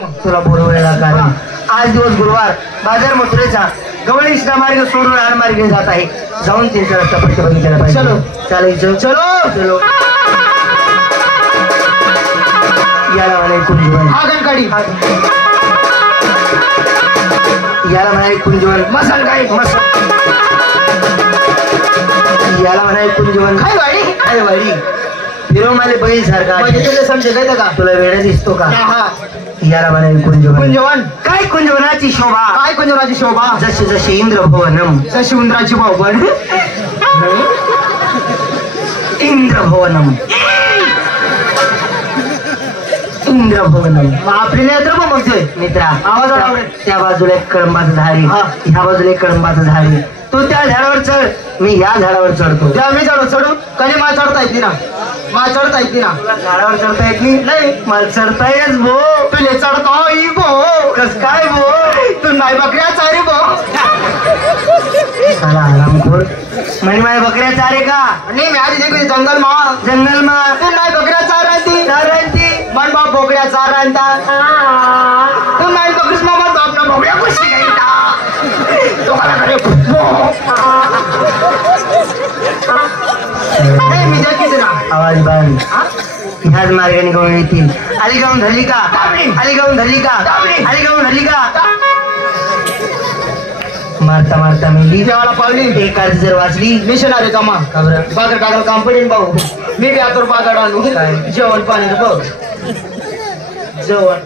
तुला बोलवायला कारण आज दिवस गुरुवार बाजार मथुरेचा गवळीष्णा मार्ग सोडून आड मार्गे जात आहे. जाऊन त्यांचा रस्ता पट्ट बघितला पाहिजे. चलो चालायचं. चलो चलो याला म्हणाय कुंजवन आगनकाडी, याला म्हणाय कुंजवन मसाल काय मसाल, याला म्हणाय कुंजवन काय वाडी काय वाडी फिरव माले बळी सारखा म्हणजे तुला समजेल का? तुला वेळ दिसतो का? याला म्हणाय कुंजवन कुंजवन काय कुंजवनाची शोभा काय कुंजवनाची शोभा जशी जशी इंद्र भवनम जशी इंद्राची भवन इंद्र भवनम इंद्र भवनम आपले नेत्र म्हणतोय मित्रा आवाज त्या बाजूला एक कळंबाचं झाड ह्या बाजूला एक कळंबाचं झाड. तू त्या झाडावर चढ, मी या झाडावर चढतो. त्या मी चढू कधी मला चढता येते ना, मला चढता येते ना. झाडावर चढता येत नाही मला चढता येस भो. तुले चढता ई भो कस काय भो तू नाही बकऱ्या चारे भो साला आरामखोर म्हणे माझ्या बकऱ्या चारे का नाही. मी आधी देखील जंगल मा तू नाही बकऱ्या चारांती मन बाप बोकड्या चारांता तू नाही बकरीस मामा तो आपला बोकड्या कशी काही आवाज बांध ह्याच मार्गाने गाऊन येतील. आली गाऊन धरली का आली गाऊन धरली का आली गाऊन धरली का मारता मारता मेली देवाला पावली. एक आज जर वाचली मिशनारे कामा बाजार कागल काम पडेल भाऊ. मी बी आतोर बाजार आणू जेवण पाणी बघ जेवण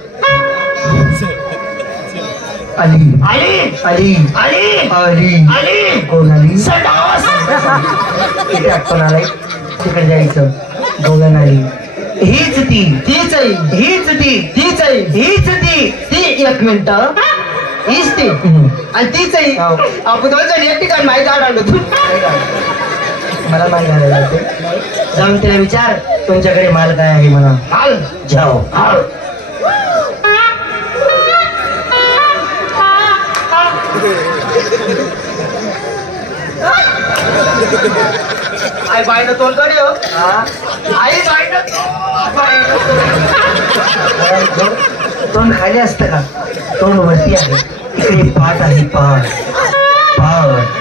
आली आली आली आली आली आली कोण आली इथे आठवण आलाय तिकडे जायचं. दोघं आली हीच ती तीच आहे हीच ती तीच आहे हीच ती ती. एक मिनिट हीच ती आणि तीच आहे. आपण दोन एक ठिकाण माहिती आढळलो तू मला माल घालायला जाऊन तिला विचार तुमच्याकडे माल काय आहे म्हणा. माल जाओ आई बाईनं तोंड करी हो आई बाईनं तोंड खाली असतं का? तोंड वरती आहे. इकडे पाठ आहे पाठ पाठ.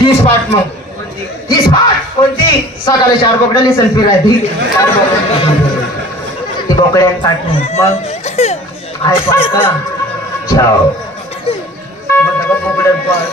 तीस पाठ मग 30 पाठ कोणती? सकाळी 4 बोकड्या लिसन फिरायची ती बोकड्यात पाठ नाही मग आहे पाठ का? छाव बोकड्यात पाठ